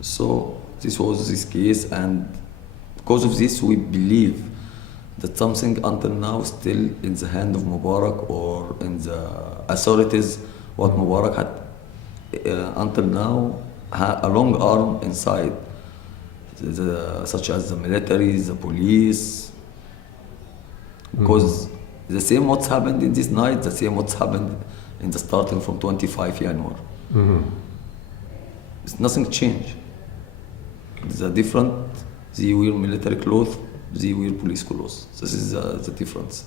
So this was this case, and because of this, we believe that something until now still in the hand of Mubarak or in the authorities. What Mubarak had until now a long arm inside, such as the military, the police, because the same what's happened in this night, the same what's happened in the starting from 25 January. It's nothing changed. It's a different. They wear military clothes, they wear police clothes. This is the difference.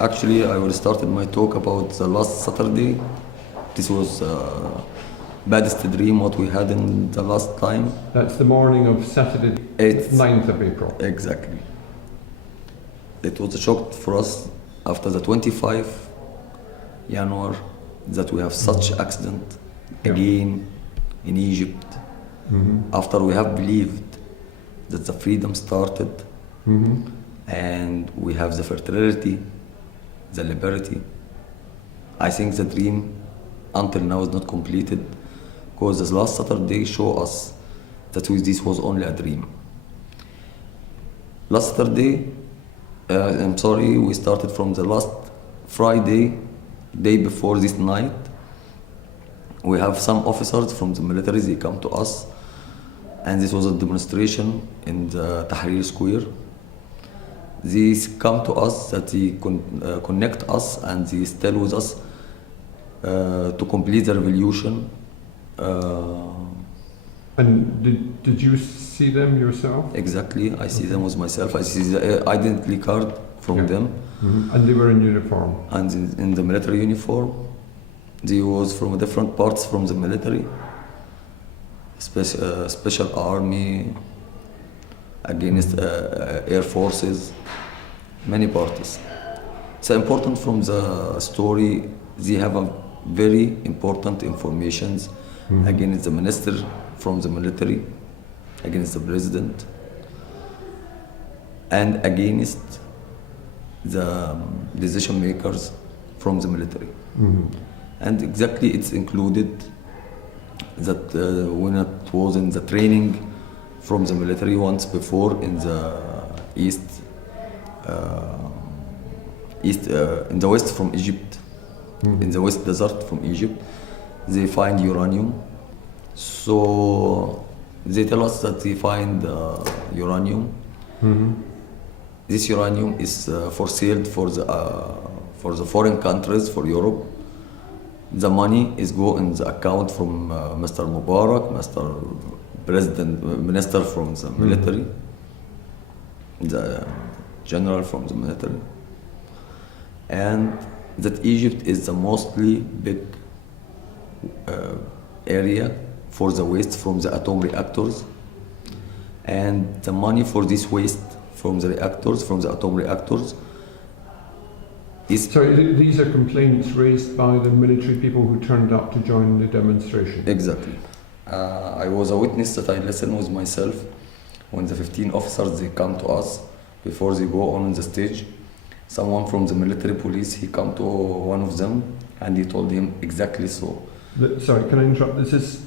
Actually, I will start my talk about the last Saturday. This was baddest dream what we had in the last time. That's the morning of Saturday, 9th of April. Exactly. It was a shock for us after the 25 January that we have such accident again in Egypt. After we have believed that the freedom started and we have the fertility, the liberty. I think the dream until now is not completed, because this last Saturday show us that this was only a dream. Last Saturday, we started from the last Friday, day before this night. We have some officers from the military, they come to us, and this was a demonstration in the Tahrir Square. They come to us that they connect us and they stay with us to complete the revolution. And did you see them yourself? Exactly, I see them with myself. I see the identity card from them. And they were in uniform? And in the military uniform. They was from different parts from the military. Special army, against air forces, many parties. It's important from the story. They have a very important informations against the minister from the military, against the president, and against the decision makers from the military. And exactly it's included that when it was in the training from the military once before in the east, in the west from Egypt, in the west desert from Egypt, they find uranium. So they tell us that they find uranium. This uranium is for sale for the foreign countries, for Europe. The money is go in the account from Mr. Mubarak, Mr. President, minister from the military, the general from the military, and that Egypt is the mostly big area for the waste from the atom reactors, and the money for this waste from the reactors, from the atom reactors, is... Sorry, these are complaints raised by the military people who turned up to join the demonstration? Exactly. I was a witness that I listened with myself when the 15 officers, they come to us before they go on the stage. Someone from the military police, he come to one of them and he told him exactly so. Sorry, can I interrupt? This is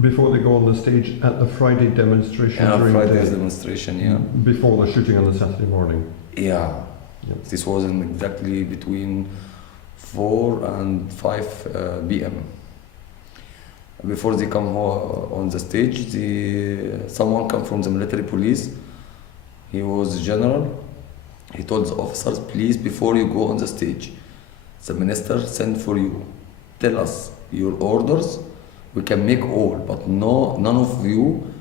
before they go on the stage at the Friday demonstration? Yeah, Friday's demonstration, yeah. Before the shooting on the Saturday morning? Yeah. Yep. This was in exactly between 4 and 5 p.m. Before they come on the stage, someone come from the military police. He was general. He told the officers, please, before you go on the stage, the minister sent for you. Tell us your orders. We can make all, but none of you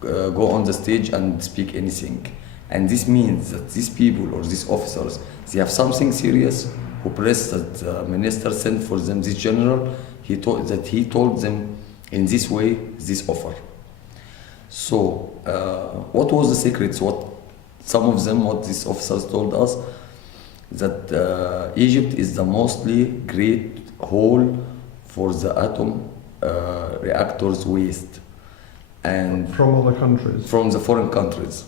go on the stage and speak anything. And this means that these people or these officers, they have something serious who pressed that the minister sent for them this general, he told them in this way this offer. So what was the secrets? What these officers told us, that Egypt is the mostly great hole for the atom reactors waste, and from other countries, from the foreign countries,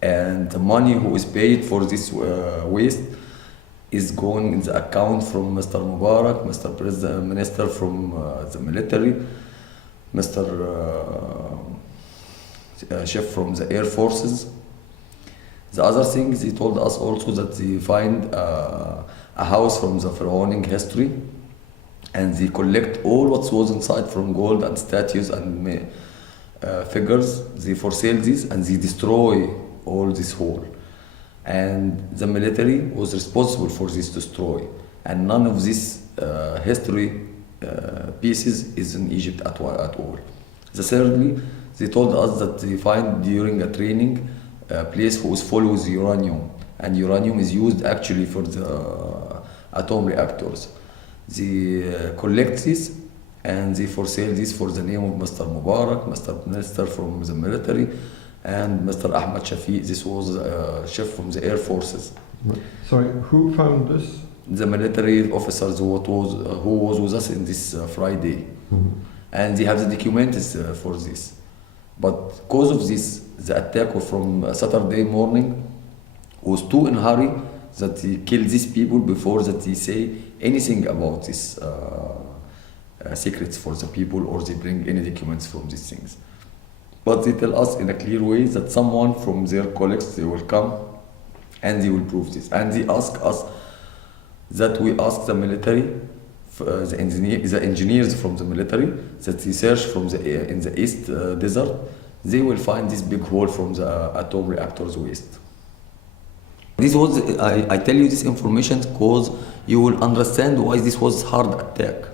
and the money who is paid for this waste is going in the account from Mr. Mubarak, Mr. President, Minister from the military, Mr. Chef from the Air Forces. The other things, he told us also that they find a house from the pharaonic history, and they collect all what was inside from gold and statues and figures. They for sale this, and they destroy all this whole. And the military was responsible for this destroy, and none of these history pieces is in Egypt at all. Thirdly, they told us that they find during a training a place who is full with uranium, and uranium is used actually for the atom reactors. They collect this and they for sale this for the name of Mr. Mubarak, Mr. Minister from the military, and Mr. Ahmed Shafiq. This was a chef from the Air Forces. Right. Sorry, who found this? The military officers who was with us in this Friday. Mm-hmm. And they have the documents for this. But because of this, the attack was from Saturday morning was too in hurry that they kill these people before that they say anything about this secrets for the people, or they bring any documents from these things. But they tell us in a clear way that someone from their colleagues, they will come and they will prove this. And they ask us that we ask the military, the engineers from the military, that they search from in the East Desert, they will find this big hole from the atom reactors waste. This was, I tell you this information because you will understand why this was hard attack.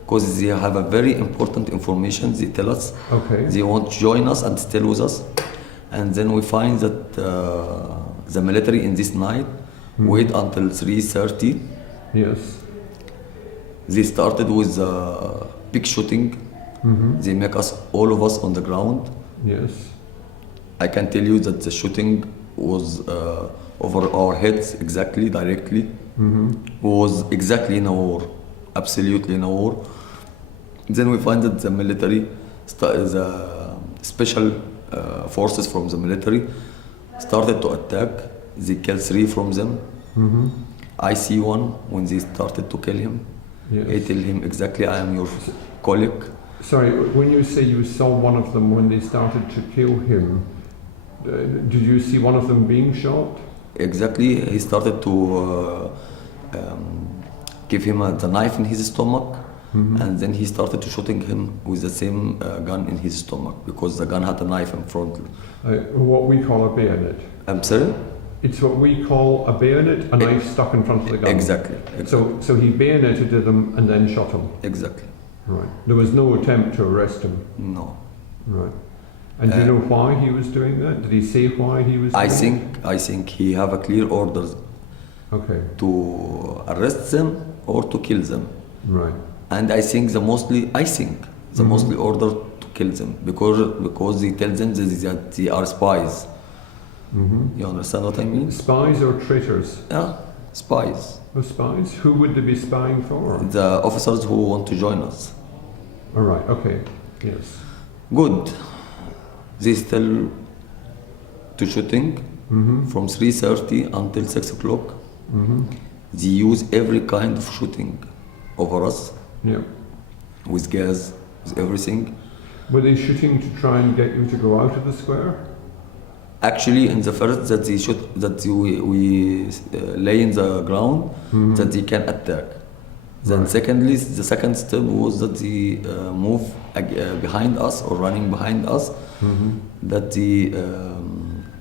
Because they have a very important information they tell us. Okay. They want to join us and stay with us. And then we find that the military in this night wait until 3:30. Yes. They started with big shooting. Mm-hmm. They make us, all of us on the ground. Yes. I can tell you that the shooting was over our heads exactly, directly. Mm-hmm. Was exactly in a war, absolutely in a war. Then we find that the military, the special forces from the military started to attack. They killed 3 from them. Mm-hmm. I see one when they started to kill him. Yes. I tell him exactly, I am your colleague. Sorry, when you say you saw one of them when they started to kill him, did you see one of them being shot? Exactly, he started to give him the knife in his stomach, and then he started to shooting him with the same gun in his stomach, because the gun had a knife in front. What we call a bayonet. I'm sorry? It's what we call a bayonet, a knife stuck in front of the gun. Exactly. So he bayoneted him and then shot him. Exactly. Right. There was no attempt to arrest him. No. Right. And do you know why he was doing that? Did he say why he was doing it? I think he have a clear orders Okay. to arrest them or to kill them. Right. And I think the mostly order to kill them because they tell them that they are spies. Mm-hmm. You understand what I mean? Spies or traitors? Yeah, spies. Oh, spies? Who would they be spying for? The officers who want to join us. All right. Okay. Yes. Good. They still to shooting from 3:30 until 6 o'clock. Mm-hmm. They use every kind of shooting over us. Yeah. With gas, with everything. Were they shooting to try and get you to go out of the square? Actually, in the first that they shoot, that we lay in the ground, that they can attack. Then Right. secondly, the second step was that they move behind us or running behind us, that they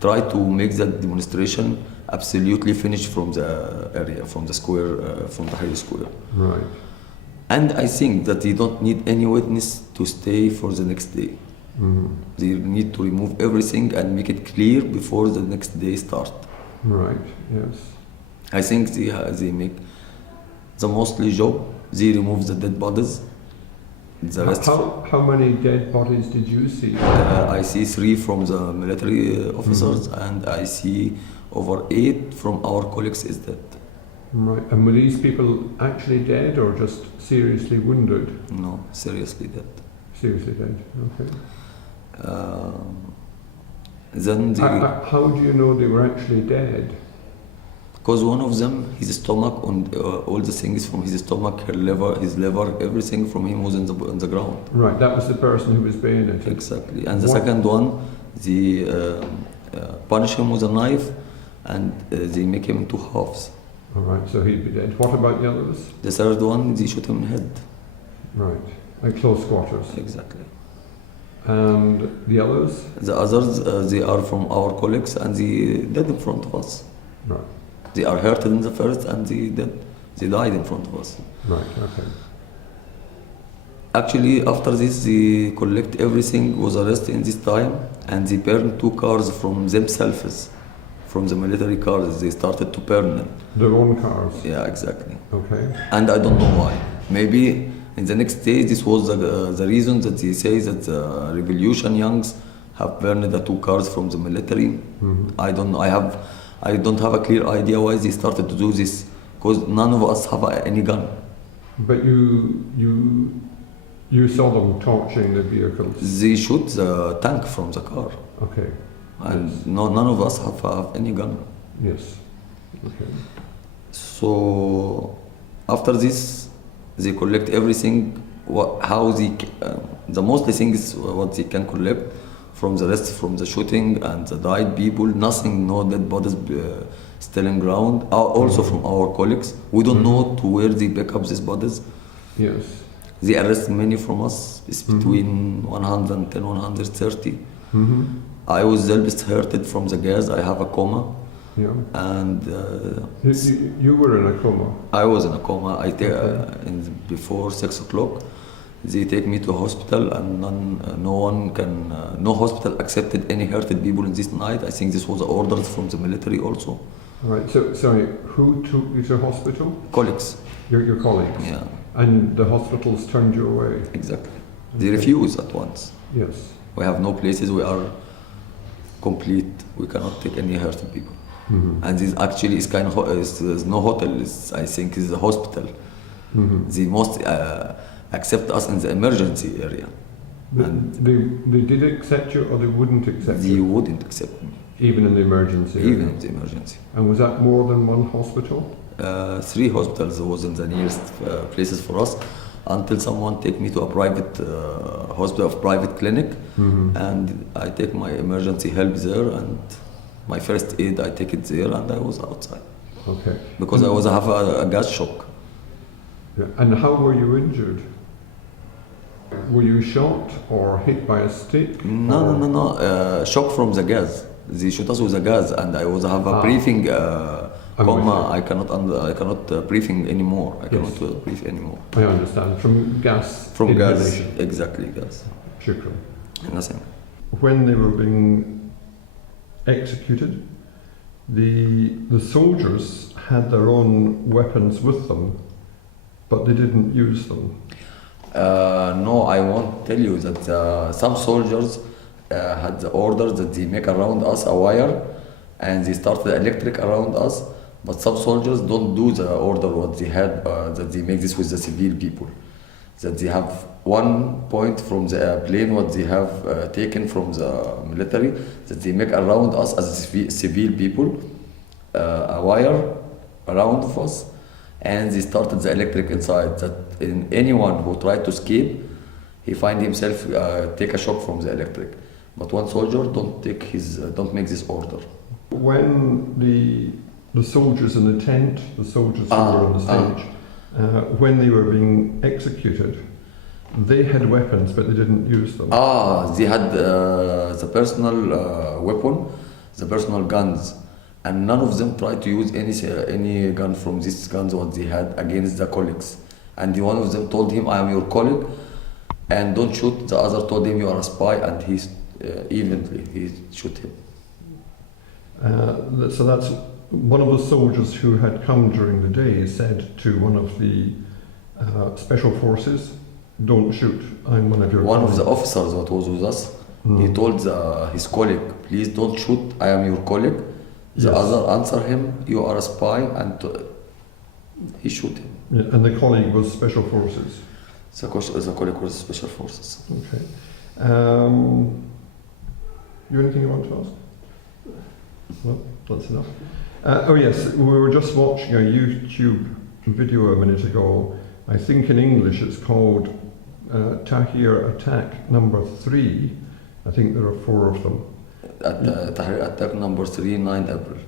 try to make that demonstration absolutely finished from the area, from the square, from the Tahrir Square. Right. And I think that they don't need any witness to stay for the next day. They need to remove everything and make it clear before the next day start. Right. Yes. I think they make The mostly job, they remove the dead bodies. The rest, How many dead bodies did you see? I see 3 from the military officers, and I see over 8 from our colleagues is dead. Right. And were these people actually dead or just seriously wounded? No, seriously dead. Seriously dead. Okay. Then How do you know they were actually dead? because one of them, his stomach, all the things from his stomach, his liver, everything from him was on the ground. Right, that was the person who was bayoneted. Exactly. And the What- second one, they punish him with a knife, and they make him into halves. All right, so he'd be dead. What about the others? The third one, they shoot him in the head. Right, like close quarters. Exactly. And the others? The others, they are from our colleagues, and they dead in front of us. Right, They are hurt in the first, and they died in front of us. right, okay. Actually, after this, they collect everything was arrested in this time, and they burned 2 cars from themselves, from the military cars. They started to burn them. Their own cars? Yeah, exactly. Okay. And I don't know why. Maybe in the next day, this was the reason that they say that the revolution youngs have burned the 2 cars from the military. Mhm. I don't know. I don't have a clear idea why they started to do this, because none of us have any gun. But you saw them torching the vehicles? They shoot the tank from the car, Okay, and none of us have any gun. yes. Okay. So after this, they collect everything. The most thing is what they can collect from the rest, from the shooting and the died people. Nothing, no dead bodies still in ground. Also from our colleagues, we don't know to where they pick up these bodies. Yes. They arrest many from us. It's between 110, 130. Mm-hmm. I was almost hurted from the gas. I have a coma, Yeah. and You were in a coma? I was in a coma. Before 6 o'clock, they take me to hospital, and no hospital accepted any hurted people in this night. I think this was orders from the military also. Right, so, sorry, who took you to hospital? Colleagues, Your colleagues? yeah, And the hospitals turned you away? exactly. They refuse at once. Yes. We have no places. We are complete. We cannot take any hurted people. Mm-hmm. And this actually is kind of is no hotel. I think is a hospital. Mm-hmm. They most accept us in the emergency area. And They did accept you or they wouldn't accept they you? wouldn't accept me, Even in the emergency area? even in the emergency. And was that more than one hospital? 3 hospitals was in the nearest places for us, until someone take me to a private hospital, private clinic, Mm-hmm. and I take my emergency help there, and my first aid I take it there, and I was outside Okay. because I was have a gas shock. Yeah. And how were you injured? Were you shot or hit by a stick? No. Shock from the gas. They shoot us with a gas, and I was have a breathing I'm with coma. you. I cannot breathing anymore. I Yes. cannot breathe anymore. I understand. From gas From gas, inhalation. exactly gas. Shukran. Nothing. When they were being executed, the soldiers had their own weapons with them, but they didn't use them. No, I won't tell you that some soldiers had the order that they make around us a wire, and they started electric around us. But some soldiers don't do the order what they had, that they make this with the civil people. That they have one point from the plane what they have taken from the military, that they make around us as civil people, a wire around of us, and they started the electric inside, that in anyone who tried to escape, he find himself take a shock from the electric. But one soldier don't make this order. When the soldiers in the tent, the soldiers who were on the stage, when they were being executed, they had weapons, but they didn't use them. They had the personal weapon, the personal guns, and none of them tried to use any gun from these guns what they had against the colleagues. And one of them told him, "I am your colleague, and don't shoot." The other told him, "You are a spy," and he shoot him. So that's one of the soldiers who had come during the day said to one of the special forces, "Don't shoot, I'm one of your One of the colleagues." officers that was with us, Mm. he told his colleague, "Please don't shoot, I am your colleague." The Yes. other answered him, "You are a spy," and he shoot him. Yeah, and the colleague was special forces. The colleague was special forces. Okay. You anything you want to ask? No, that's enough. Oh yes, we were just watching a YouTube video a minute ago. I think in English it's called Tahrir Attack number 3. I think there are 4 of them. Tahrir Attack number 3, 9 April.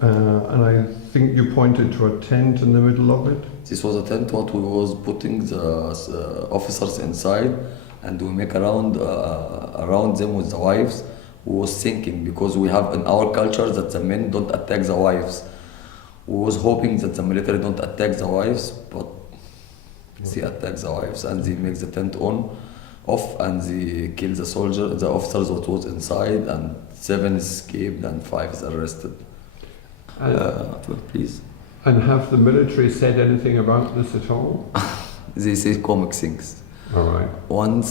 And I think you pointed to a tent in the middle of it. This was a tent what we was putting the officers inside, and we make around them with the wives. We was thinking, because we have in our culture that the men don't attack the wives. We was hoping that the military don't attack the wives, but they attack the wives and they make the tent off and they kill the officers what was inside, and 7 escaped and 5 is arrested. Please. And have the military said anything about this at all? They say comic things. All right. Once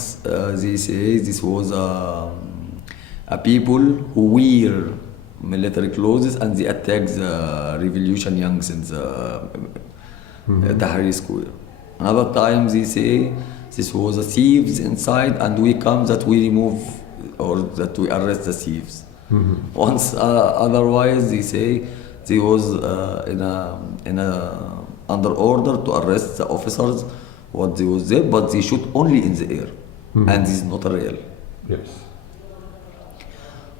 they say this was a people who wear military clothes and they attack the revolution youngs in the Tahrir Square. Another time they say this was a thieves inside and we come that we remove or that we arrest the thieves. Once otherwise they say they was in a under order to arrest the officers what they was there, but they shoot only in the air, and this is not real. Yes.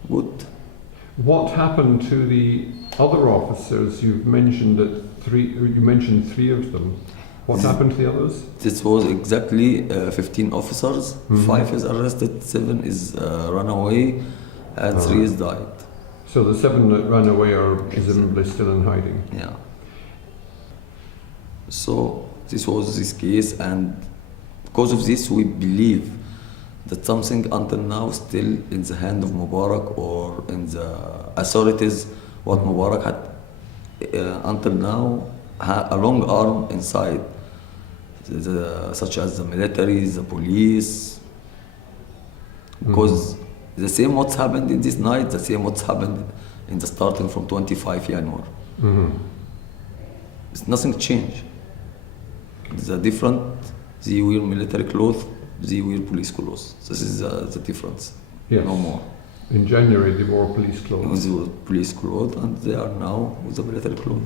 Good. What happened to the other officers? You've mentioned that 3. You mentioned 3 of them. What happened to the others? This was exactly 15 officers. 5 is arrested, 7 is run away, and 3 is died. So the 7 that ran away are presumably still in hiding. Yeah. So this was this case, and because of this, we believe that something until now still in the hand of Mubarak or in the authorities. What Mubarak had until now a long arm inside, such as the military, the police. Because the same what's happened in this night, the same what's happened in the starting from 25 January. It's nothing changed. The different, they wear military clothes, they wear police clothes. This is the difference. Yes. No more. In January they wore police clothes. They wore police clothes and they are now with the military clothes.